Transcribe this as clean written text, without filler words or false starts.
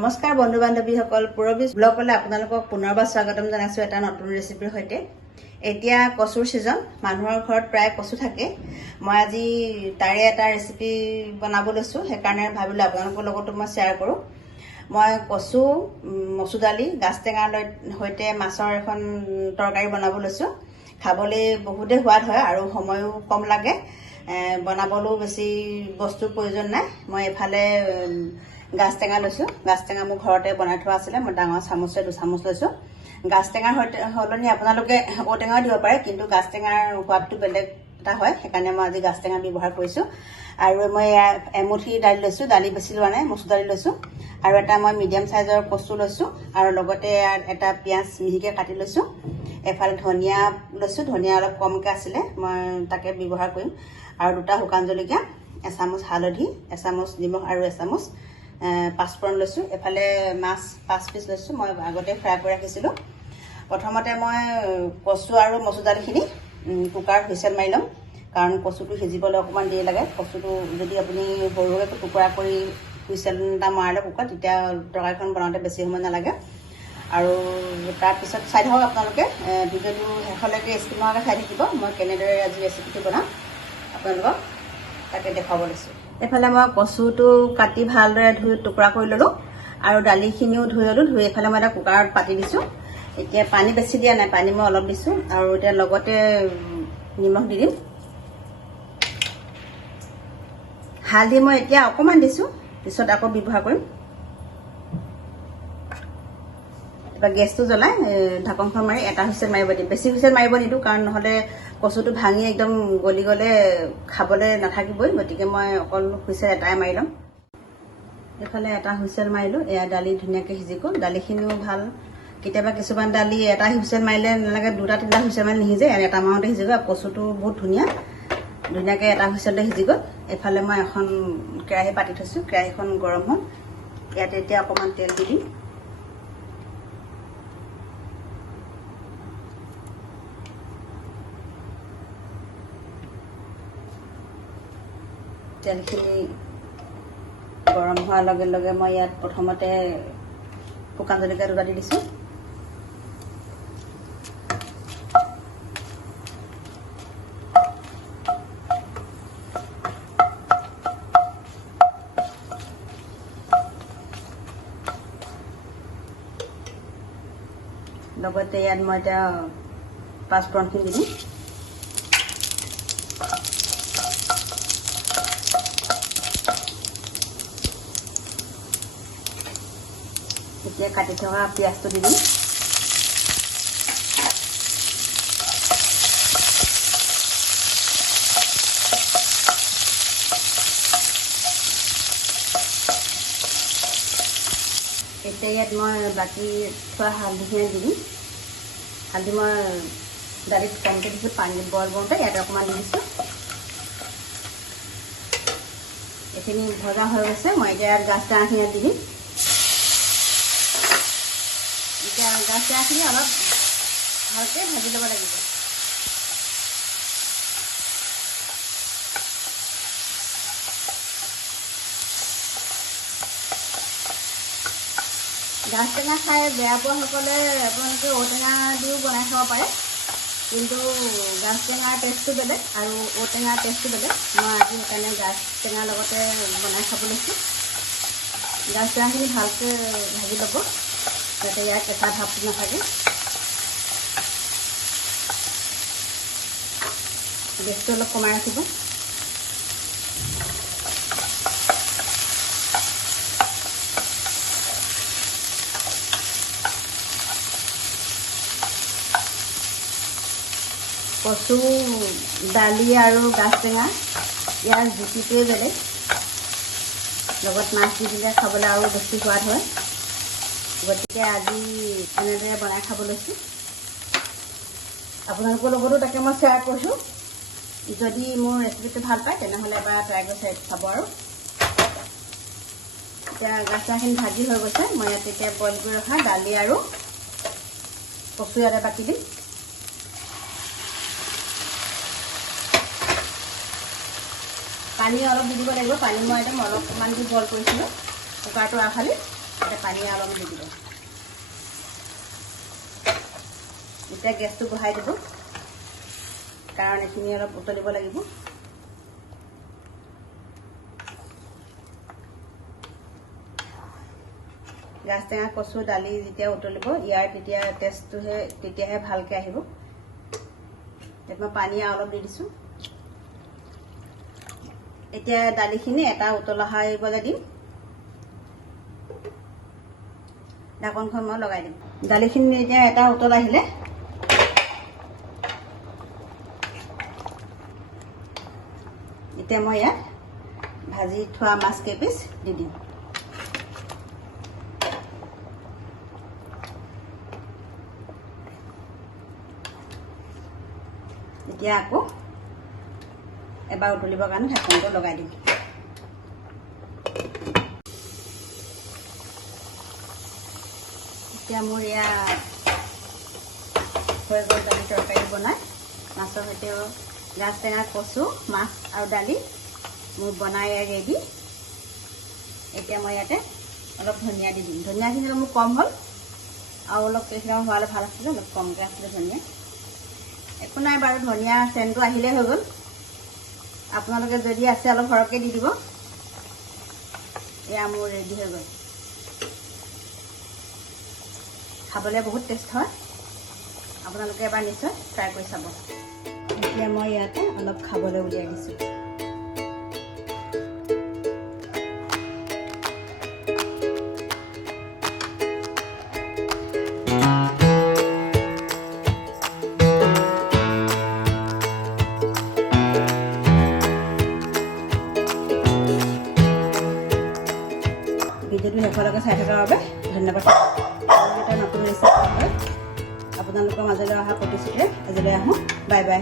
নমস্কাৰ বন্ধু বান্ধৱীসকল, পুৰবীজ ব্লগলৈ আপোনালোকক পুনৰবাৰ স্বাগতম জনাইছোঁ এটা নতুন ৰেচিপিৰ সৈতে। এতিয়া কচুৰ ছিজন, মানুহৰ ঘৰত প্ৰায় কচু থাকে। মই আজি তাৰে এটা ৰেচিপি বনাব লৈছোঁ, সেইকাৰণে ভাবিলোঁ আপোনালোকৰ লগতো মই শ্বেয়াৰ কৰোঁ। মই কচু, মচুৰ দালি, গাজ টেঙাৰ সৈতে মাছৰ এখন তৰকাৰী বনাব লৈছোঁ। খাবলৈ বহুতেই সোৱাদ হয় আৰু সময়ো কম লাগে, বনাবলৈও বেছি বস্তুৰ প্ৰয়োজন নাই। মই এফালে গাজ টেঙা লৈছোঁ। গাজ টেঙা মোৰ ঘৰতে বনাই থোৱা আছিলে, মই ডাঙৰ চামুচে 2 চামুচ লৈছোঁ। গাজ টেঙাৰ সলনি আপোনালোকে ঔটেঙাও দিব পাৰে, কিন্তু গাজ টেঙাৰ সোৱাদটো বেলেগ এটা হয়, সেইকাৰণে মই আজি গাজ টেঙা ব্যৱহাৰ কৰিছোঁ। আৰু মই এমুঠি দালি লৈছোঁ, দালি বেছি লোৱা নাই, মচুৰ দালি লৈছোঁ। আৰু এটা মই মিডিয়াম চাইজৰ কচু লৈছোঁ, আৰু লগতে এটা পিঁয়াজ মিহিকৈ কাটি লৈছোঁ। এফালে ধনিয়া লৈছোঁ, ধনিয়া অলপ কমকৈ আছিলে, মই তাকে ব্যৱহাৰ কৰিম। আৰু 2টা শুকান জলকীয়া, এচামুচ হালধি, এচামুচ নিমখ আৰু এচামুচ পাঁচফোৰণ লৈছোঁ। এফালে মাছ 5 পিচ লৈছোঁ, মই আগতে ফ্ৰাই কৰি ৰাখিছিলোঁ। প্ৰথমতে মই কচু আৰু মচুৰ দালিখিনি কুকাৰত হুইচেল মাৰি ল'ম, কাৰণ কচুটো সিজিবলৈ অকণমান দেৰি লাগে। কচুটো যদি আপুনি সৰু সৰুকৈ টুকুৰা কৰি হুইচেল এটা মৰাই লয় কুকাৰত, তেতিয়া তৰকাৰীখন বনাওঁতে বেছি সময় নালাগে। আৰু তাৰপিছত চাই থাকক আপোনালোকে, ভিডিঅ'টো শেষলৈকে স্কিপ নোহোৱাকৈ চাই থাকিব। মই কেনেদৰে আজি ৰেচিপিটো বনাম আপোনালোকক তাকে দেখুৱাব লৈছোঁ। এইফালে মই কচুটো কাটি ভালদৰে ধুই টুকুৰা কৰি ল'লোঁ, আৰু দালিখিনিও ধুই ল'লোঁ। ধুই এইফালে মই এটা কুকাৰত পাতি দিছোঁ। এতিয়া পানী বেছি দিয়া নাই, পানী মই অলপ দিছোঁ। আৰু এতিয়া লগতে নিমখ দি দিম। হালধি মই এতিয়া অকণমান দিছোঁ, পিছত আকৌ ব্যৱহাৰ কৰিম। এবাৰ গেছটো জ্বলাই ঢাকনখন মাৰি এটা হুইচেল মাৰিব দিম। বেছি হুইচেল মাৰিব নিদিওঁ, কাৰণ নহ'লে কচুটো ভাঙি একদম গলি গ'লে খাবলৈ নাথাকিবই, গতিকে মই অকল হুইচেল এটাই মাৰি ল'ম। এইফালে এটা হুইচেল মাৰিলোঁ, এয়া দালি ধুনীয়াকৈ সিজি গ'ল। দালিখিনিও ভাল, কেতিয়াবা কিছুমান দালি এটা হুইচেল মাৰিলে নালাগে, 2টা-3টা হুইচেল মাৰিলে নিসিজে, এটা মাৰোঁতে সিজি গ'ল। কচুটো বহুত ধুনীয়াকৈ এটা হুইচেলতে সিজি গ'ল। এইফালে মই এখন কেৰাহী পাতি থৈছোঁ, কেৰাহীখন গৰম হ'ল। ইয়াতে এতিয়া অকণমান তেল দি দিম। তেলখিনি গৰম হোৱাৰ লগে লগে মই ইয়াত প্ৰথমতে শুকান জলকীয়া 2টা দি দিছোঁ। লগতে ইয়াত মই এতিয়া পাঁচফোৰণখিনি দি দিম। এতিয়া কাটি থকা পিঁয়াজটো দি দিম। এতিয়া ইয়াত মই বাকী থোৱা হালধিখিনি দি দিম। হালধি মই দালিত কমকৈ দিছোঁ, পানী বইল কৰোঁতে ইয়াতে অকণমান দি দিছোঁ। এইখিনি ভজা হৈ গৈছে, মই এতিয়া ইয়াত গাজ টেঙাখিনি দি দিম। এতিয়া গাজ টেঙাখিনি অলপ ভালকৈ ভাজি ল'ব লাগিব। গাজ টেঙা খাই বেয়া পোৱাসকলে আপোনালোকে ঔটেঙা দিও বনাই খাব পাৰে, কিন্তু গাজ টেঙাৰ টেষ্টটো বেলেগ আৰু ঔটেঙাৰ টেষ্টটো বেলেগ। মই আজি সেইকাৰণে গাজ টেঙাৰ লগতে বনাই খাব লৈছোঁ। গাজ টেঙাখিনি ভালকৈ ভাজি ল'ব, যাতে ইয়াৰ কেঁচা ভাৱটো নাথাকে। গেছটো অলপ কমাই ৰাখিব। কচু, দালি আৰু গাজ টেঙা ইয়াৰ জুতিটোৱে বেলেগ। লগত মাছ দি দিলে খাবলৈ আৰু বেছি সোৱাদ হয়। গতিকে আজি এনেদৰে বনাই খাব লৈছোঁ। আপোনালোকৰ লগতো তাকে মই শ্বেয়াৰ কৰিছোঁ। যদি মোৰ ৰেচিপিটো ভাল পায় তেনেহ'লে এবাৰ ট্ৰাই কৰি চাব। আৰু এতিয়া গাজ টেঙাখিনি ভাজি হৈ গৈছে, মই ইয়াত এতিয়া বইল কৰি ৰখা দালি আৰু কচু ইয়াতে বাকি দিম। পানী অলপ দি দিব লাগিব। পানী মই একদম অলপমান দি বইল কৰিছিলোঁ কুকাৰটো আফালি। তাতে পানী অলপ দি দিব। এতিয়া গেছটো বঢ়াই দিব, কাৰণ এইখিনি অলপ উতলিব লাগিব। গাজ টেঙা, কচু, দালি যেতিয়া উতলিব, ইয়াৰ তেতিয়াহে ভালকৈ আহিব। মই পানী অলপ দি দিছোঁ। এতিয়া দালিখিনি এটা উতল আহিবলৈ দিম। ঢাকনখন মই লগাই দিম। দালিখিনি এতিয়া এটা উতল আহিলে এতিয়া মই ইয়াত ভাজি থোৱা মাছ কেইপিচ দি দিম। এতিয়া আকৌ এবাৰ উতলিবৰ কাৰণে ঢাকনটো লগাই দিম। এতিয়া মোৰ ইয়াত হৈ গ'ল দালি তৰকাৰী বনাই। মাছৰ সৈতেও গাজ টেঙা, কচু, মাছ আৰু দালি মোৰ বনাই ৰেডি। এতিয়া মই ইয়াতে অলপ ধনিয়া দি দিম। ধনিয়াখিনি মোৰ কম হ'ল, আৰু অলপ কেইটামান হোৱালে ভাল আছিলে, অলপ কমকৈ আছিলে ধনিয়া। একো নাই বাৰু, ধনিয়া চেণ্টটো আহিলেই হৈ গ'ল। আপোনালোকে যদি আছে অলপ সৰহকৈ দি দিব। এয়া মোৰ ৰেডি হৈ গ'ল। খাবলৈ বহুত টেষ্ট হয়, আপোনালোকে এবাৰ নিশ্চয় ট্ৰাই কৰি চাব। এতিয়া মই ইয়াতে অলপ খাবলৈ উলিয়াই দিছোঁ। ভিডিঅ'টো শেষলৈকে চাই থকাৰ বাবে ধন্যবাদ। এটা নতুন ৰেচিপি হয় আপোনালোকৰ মাজলৈ অহা প্ৰতিশ্ৰুতিৰে আজিলৈ আহোঁ। Bye bye.